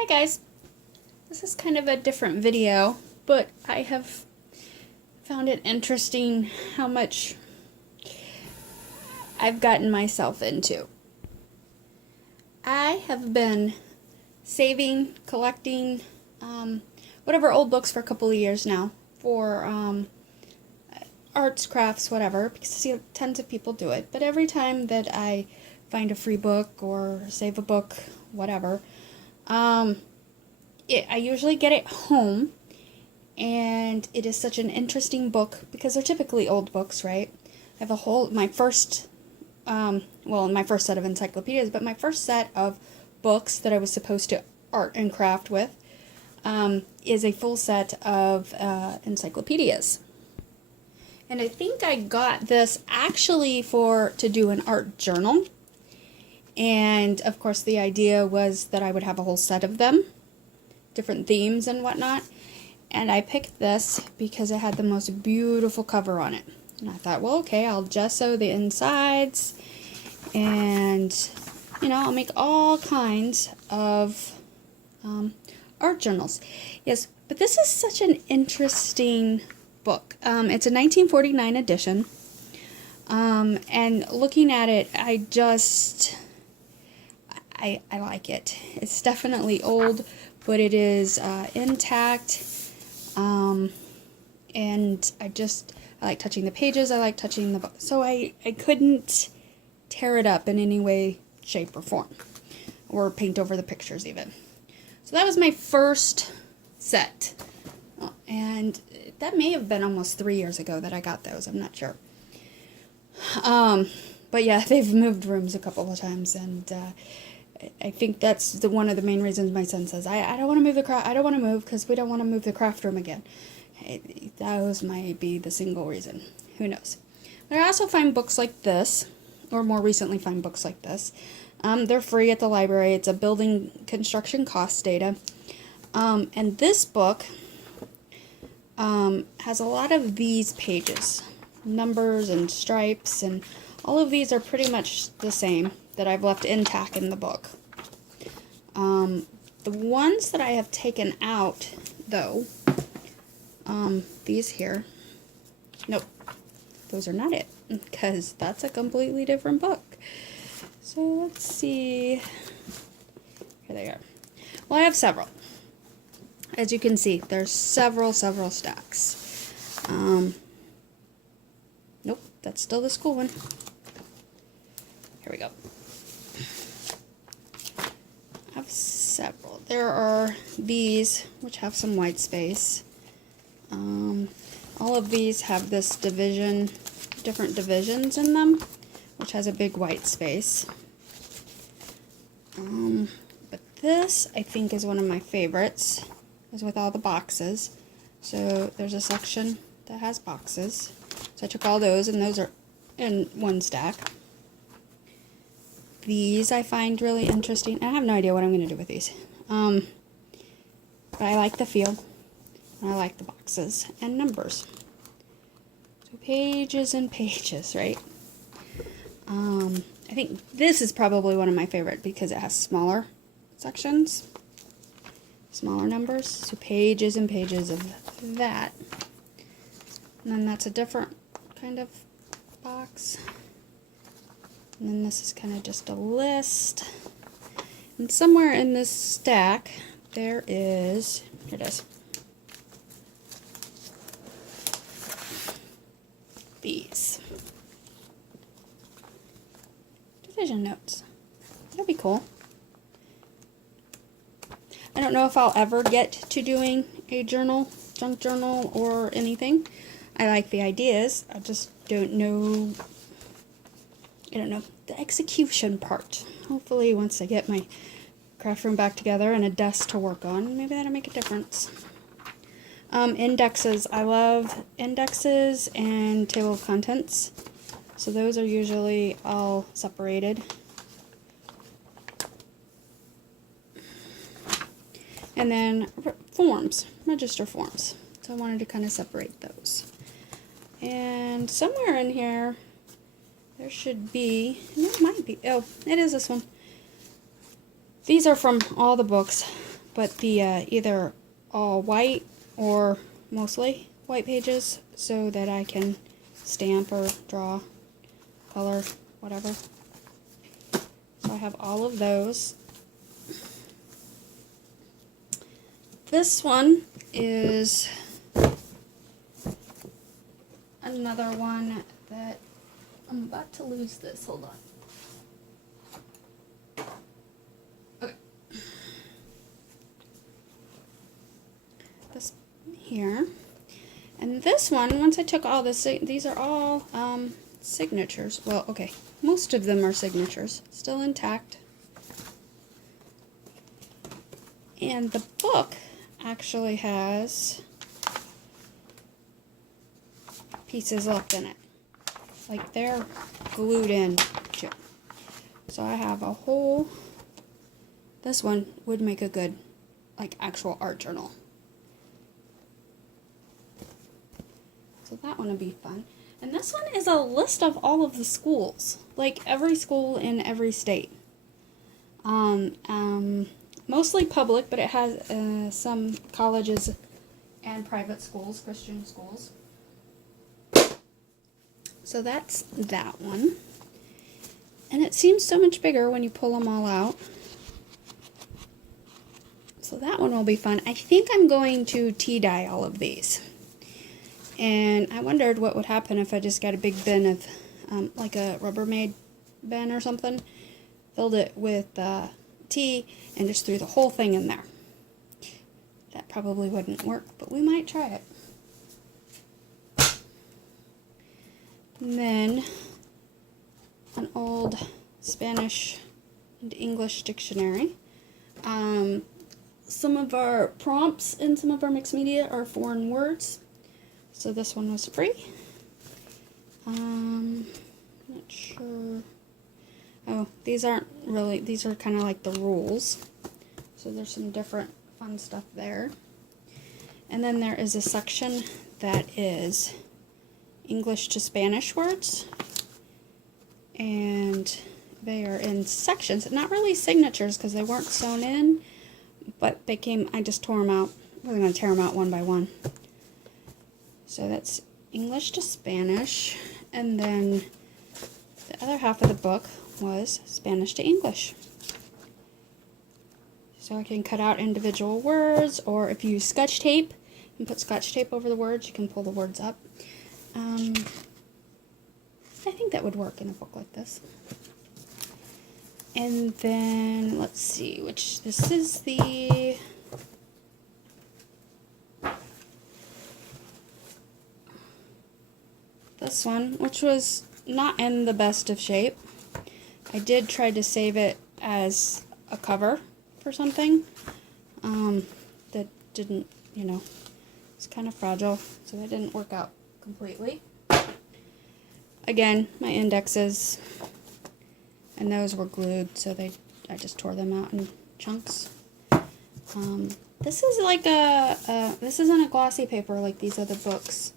Hi guys, this is kind of a different video, but I have found it interesting how much I've gotten myself into. I have been saving, collecting, whatever old books for a couple of years now for arts, crafts, whatever, because I see tons of people do it. But every time that I find a free book or save a book, whatever, I usually get it home, and it is such an interesting book because they're typically old books, right? I have my first set of encyclopedias, but my first set of books that I was supposed to art and craft with is a full set of encyclopedias. And I think I got this actually to do an art journal. And of course the idea was that I would have a whole set of them, different themes and whatnot. And I picked this because it had the most beautiful cover on it. And I thought, well, okay, I'll gesso the insides and, I'll make all kinds of art journals. Yes, but this is such an interesting book. It's a 1949 edition. And looking at it, I like it. It's definitely old, but it is intact. And I like touching the pages. I like touching the book. So I couldn't tear it up in any way, shape, or form, or paint over the pictures even. So that was my first set. And that may have been almost 3 years ago that I got those. I'm not sure. But yeah, they've moved rooms a couple of times, and I think that's one of the main reasons my son says, I don't want to move the craft. I don't want to move because we don't want to move the craft room again. Those might be the single reason. Who knows? But I also find books like this, or more recently find books like this. They're free at the library. It's a building construction cost data. And this book has a lot of these pages, numbers and stripes, and all of these are pretty much the same that I've left intact in the book. The ones that I have taken out, though, these here, nope, those are not it, because that's a completely different book. So let's see, here they are. Well, I have several. As you can see, there's several stacks. Nope, that's still the school one. Here we go. I have several. There are these, which have some white space. All of these have this different divisions in them, which has a big white space. But this, I think, is one of my favorites, is with all the boxes. So there's a section that has boxes. So I took all those, and those are in one stack. These I find really interesting. I have no idea what I'm going to do with these. But I like the feel. And I like the boxes and numbers. So pages and pages, right? I think this is probably one of my favorite because it has smaller sections, smaller numbers. So pages and pages of that. And then that's a different kind of box. And then this is kind of just a list. And somewhere in this stack, there is, here it is, these division notes. That'd be cool. I don't know if I'll ever get to doing a journal, junk journal, or anything. I like the ideas. I just don't know. I don't know the execution part. Hopefully once I get my craft room back together and a desk to work on, maybe that'll make a difference. Indexes. I love indexes and table of contents. So those are usually all separated. And then forms, register forms. So I wanted to kind of separate those. And somewhere in here, there should be, and it might be, oh, it is this one. These are from all the books but the either all white or mostly white pages so that I can stamp or draw, color, whatever. So I have all of those. This one is another one that I'm about to lose this. Hold on. Okay. This here. And this one, once I took all this, these are all signatures. Well, okay. Most of them are signatures. Still intact. And the book actually has pieces left in it. Like they're glued in too. So I have a whole, this one would make a good like actual art journal. So that one would be fun. And this one is a list of all of the schools, like every school in every state. Mostly public, but it has some colleges and private schools, Christian schools. So that's that one. And it seems so much bigger when you pull them all out. So that one will be fun. I think I'm going to tea dye all of these. And I wondered what would happen if I just got a big bin of, like a Rubbermaid bin or something, filled it with tea, and just threw the whole thing in there. That probably wouldn't work, but we might try it. And then an old Spanish and English dictionary. Some of our prompts in some of our mixed media are foreign words. So this one was free. Not sure. Oh, these aren't really, these are kind of like the rules. So there's some different fun stuff there. And then there is a section that is English to Spanish words. And they are in sections, not really signatures because they weren't sewn in, but they came, I just tore them out. We're going to tear them out one by one. So that's English to Spanish, and then the other half of the book was Spanish to English. So I can cut out individual words, or if you use Scotch tape and put Scotch tape over the words, you can pull the words up. I think that would work in a book like this. And then, let's see, which, this is the... this one, which was not in the best of shape. I did try to save it as a cover for something. That didn't, you know, it's kind of fragile, so that didn't work out completely. Again, my indexes, and those were glued, so I just tore them out in chunks. This is like this isn't a glossy paper like these other books.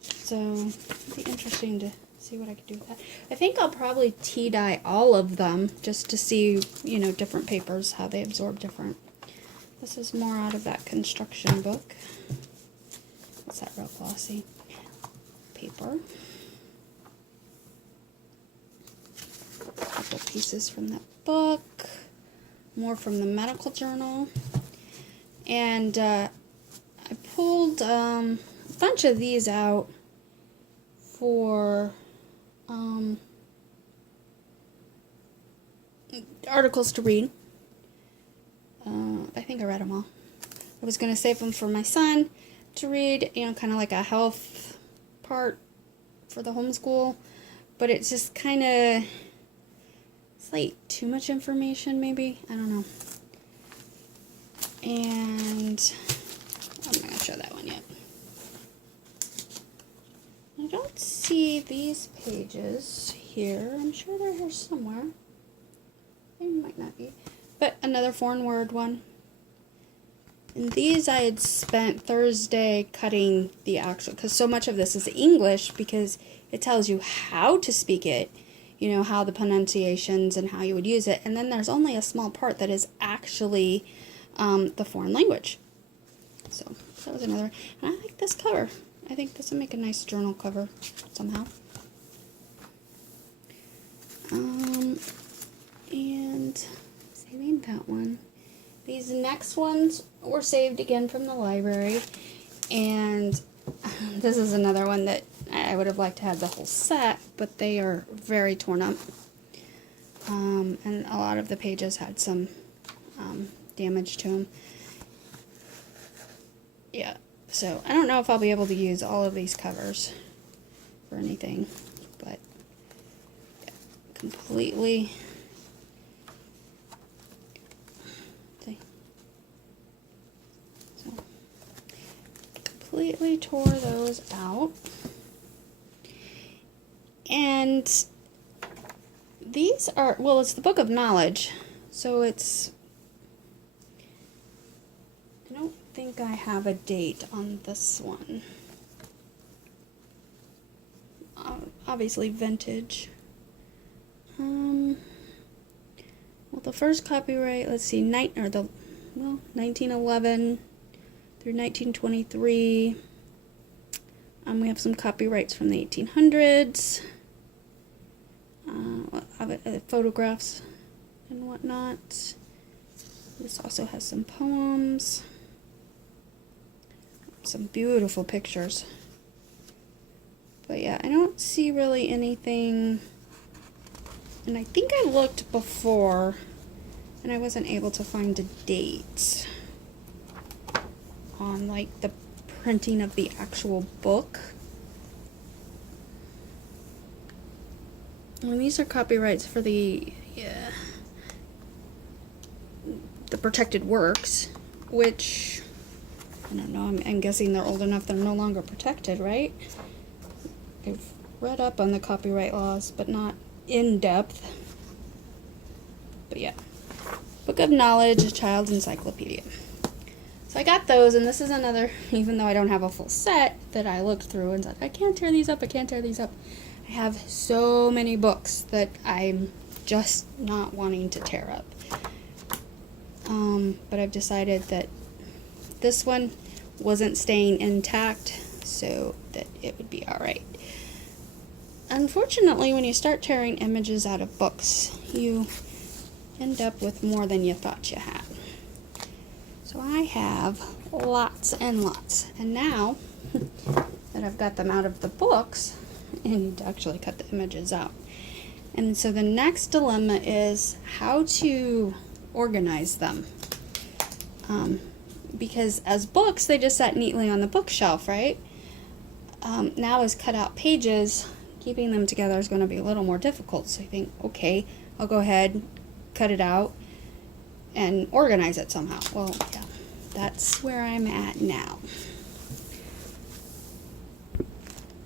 So it'd be interesting to see what I could do with that. I think I'll probably tea dye all of them just to see, you know, different papers, how they absorb different. This is more out of that construction book. What's that real glossy paper? A couple pieces from that book. More from the medical journal. And I pulled a bunch of these out for articles to read. I think I read them all. I was going to save them for my son to read, you know, kind of like a health part for the homeschool, but it's just kind of, it's like too much information maybe, I don't know. And I'm not going to show that one yet. I don't see these pages here. I'm sure they're here somewhere. They might not be. But another foreign word one. And these I had spent Thursday cutting the actual, because so much of this is English because it tells you how to speak it you know, how the pronunciations and how you would use it. And then there's only a small part that is actually the foreign language. So that was another. And I like this cover. I think this would make a nice journal cover somehow. And saving that one. These next ones were saved again from the library. And this is another one that I would have liked to have the whole set, but they are very torn up. And a lot of the pages had some damage to them. Yeah, so I don't know if I'll be able to use all of these covers for anything, but yeah, completely. So completely tore those out. And these are, well, it's the Book of Knowledge, so it's, I don't think I have a date on this one. Obviously vintage. Well, the first copyright, let's see, 1911 through 1923. We have some copyrights from the 1800s. Photographs and whatnot. This also has some poems. Some beautiful pictures. But yeah, I don't see really anything. And I think I looked before and I wasn't able to find a date on like the printing of the actual book. And these are copyrights for the protected works, which I don't know. I'm guessing they're old enough they're no longer protected, right? I've read up on the copyright laws, but not in depth. But yeah, Book of Knowledge, a Child's Encyclopedia. So I got those, and this is another, even though I don't have a full set, that I looked through and said, I can't tear these up, I can't tear these up. I have so many books that I'm just not wanting to tear up. But I've decided that this one wasn't staying intact, so that it would be alright. Unfortunately, when you start tearing images out of books, you end up with more than you thought you had. So I have lots and lots. And now that I've got them out of the books, I need to actually cut the images out. And so the next dilemma is how to organize them. Because as books, they just sat neatly on the bookshelf, right? Now as cut out pages, keeping them together is going to be a little more difficult. So I think, okay, I'll go ahead, cut it out, and organize it somehow. Well, yeah, that's where I'm at now.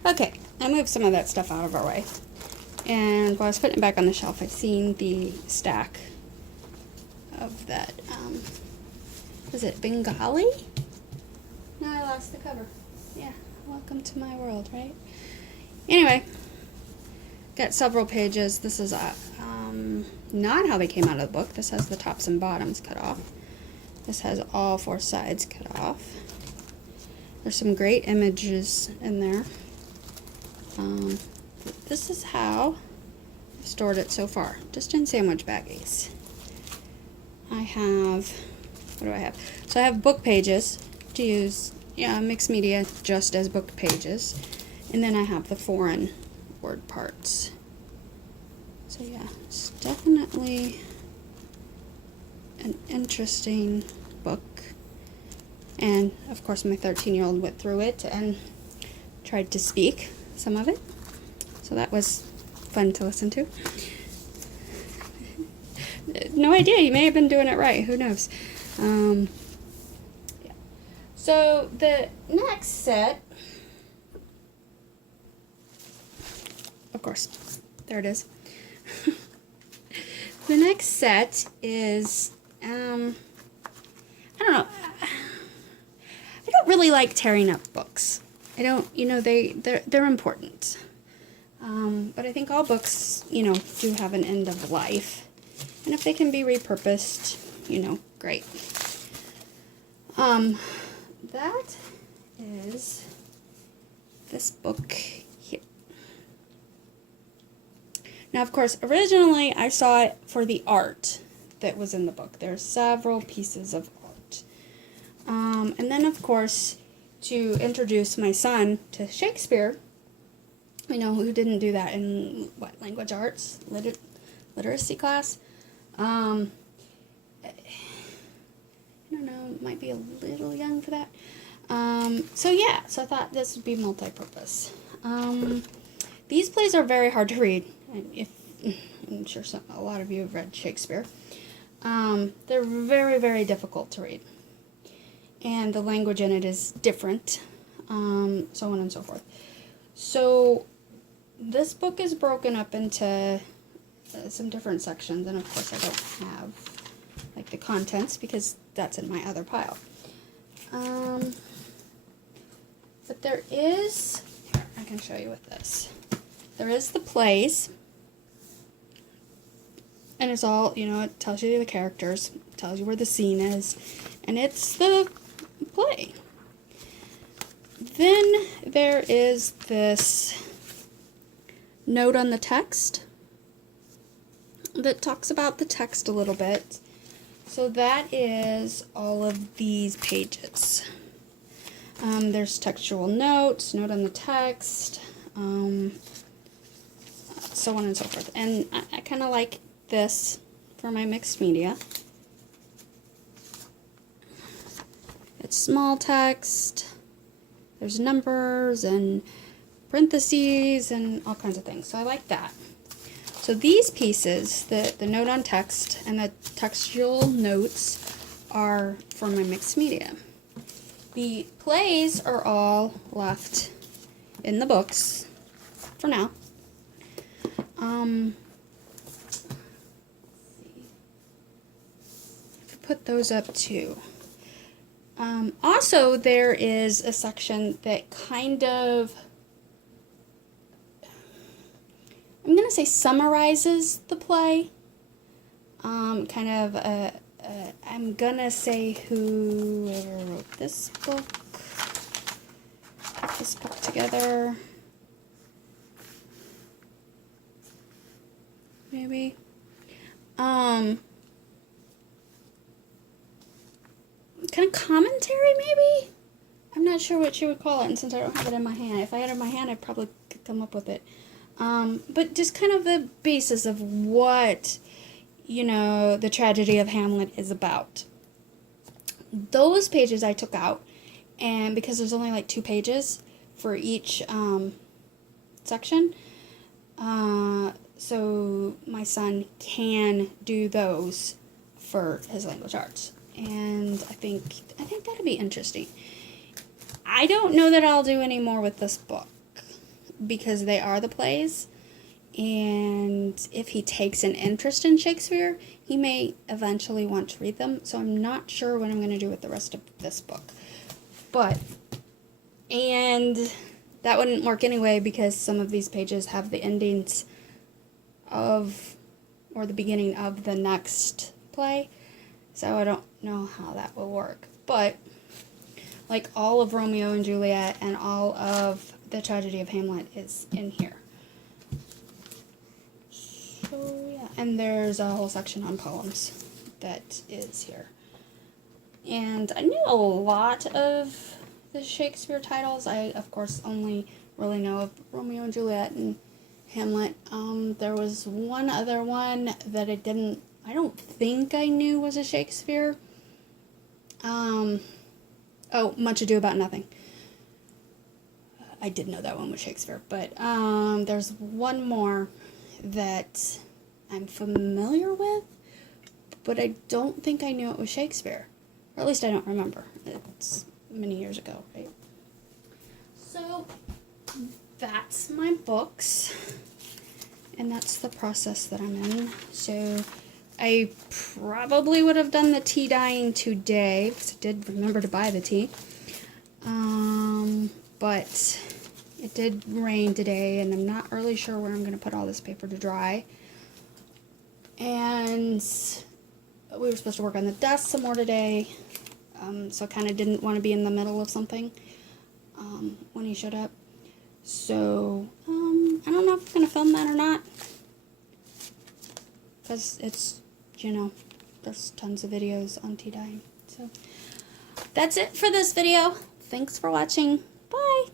Okay, I moved some of that stuff out of our way. And while I was putting it back on the shelf, I seen the stack of that, was it Bengali? No, I lost the cover. Yeah, welcome to my world, right? Anyway, got several pages. This is not how they came out of the book. This has the tops and bottoms cut off. This has all four sides cut off. There's some great images in there. This is how I've stored it so far, just in sandwich baggies. I have, what do I have? So I have book pages to use, mixed media just as book pages. And then I have the foreign word parts. So yeah, it's definitely an interesting book. And of course my 13-year-old went through it and tried to speak some of it. So that was fun to listen to. No idea, he may have been doing it right, who knows. Yeah. So the next set, of course, there it is. The next set is, I don't know, I don't really like tearing up books. I don't, they're important. But I think all books, you know, do have an end of life. And if they can be repurposed, you know, great. That is this book here. Now, of course, originally I saw it for the art that was in the book. There are several pieces of art. And then, of course, to introduce my son to Shakespeare, you know, who didn't do that in, what, language arts, literacy class? I don't know, might be a little young for that. So I thought this would be multi-purpose. These plays are very hard to read. I'm sure a lot of you have read Shakespeare. They're very, very difficult to read. And the language in it is different, so on and so forth. So this book is broken up into some different sections, and of course I don't have like the contents because that's in my other pile. But there is, here, I can show you with this. There is the plays, and it's all, you know, it tells you the characters, tells you where the scene is, and it's the play. Then there is this note on the text that talks about the text a little bit. So that is all of these pages. There's textual notes, note on the text, so on and so forth. And I kind of like this for my mixed media. It's small text, there's numbers and parentheses and all kinds of things. So I like that. So these pieces, the note on text and the textual notes, are for my mixed media. The plays are all left in the books for now. Let's see. Put those up too. Also, there is a section that kind of, I'm going to say, summarizes the play. I'm going to say whoever wrote this book, put this book together, maybe. Kind of commentary, maybe? I'm not sure what you would call it, and since I don't have it in my hand, if I had it in my hand, I probably could come up with it. But just kind of the basis of what, you know, the tragedy of Hamlet is about. Those pages I took out, and because there's only like 2 pages for each section, so my son can do those for his language arts. And I think that'll be interesting. I don't know that I'll do any more with this book because they are the plays, and if he takes an interest in Shakespeare, he may eventually want to read them. So I'm not sure what I'm going to do with the rest of this book. And that wouldn't work anyway because some of these pages have the endings of, or the beginning of the next play. So I don't know how that will work. But like all of Romeo and Juliet and all of the tragedy of Hamlet is in here. So yeah, and there's a whole section on poems that is here. And I knew a lot of the Shakespeare titles. I, of course, only really know of Romeo and Juliet and Hamlet. There was one other one that I don't think I knew was a Shakespeare. Oh, Much Ado About Nothing. I did know that one was Shakespeare, but there's one more that I'm familiar with, but I don't think I knew it was Shakespeare. Or at least I don't remember. It's many years ago, right? So that's my books, and that's the process that I'm in. So I probably would have done the tea dyeing today, because I did remember to buy the tea. But It did rain today, and I'm not really sure where I'm going to put all this paper to dry. And we were supposed to work on the desk some more today, so I kind of didn't want to be in the middle of something when he showed up. So, I don't know if I'm going to film that or not, because it's, there's tons of videos on tea dyeing. So, that's it for this video. Thanks for watching. Bye!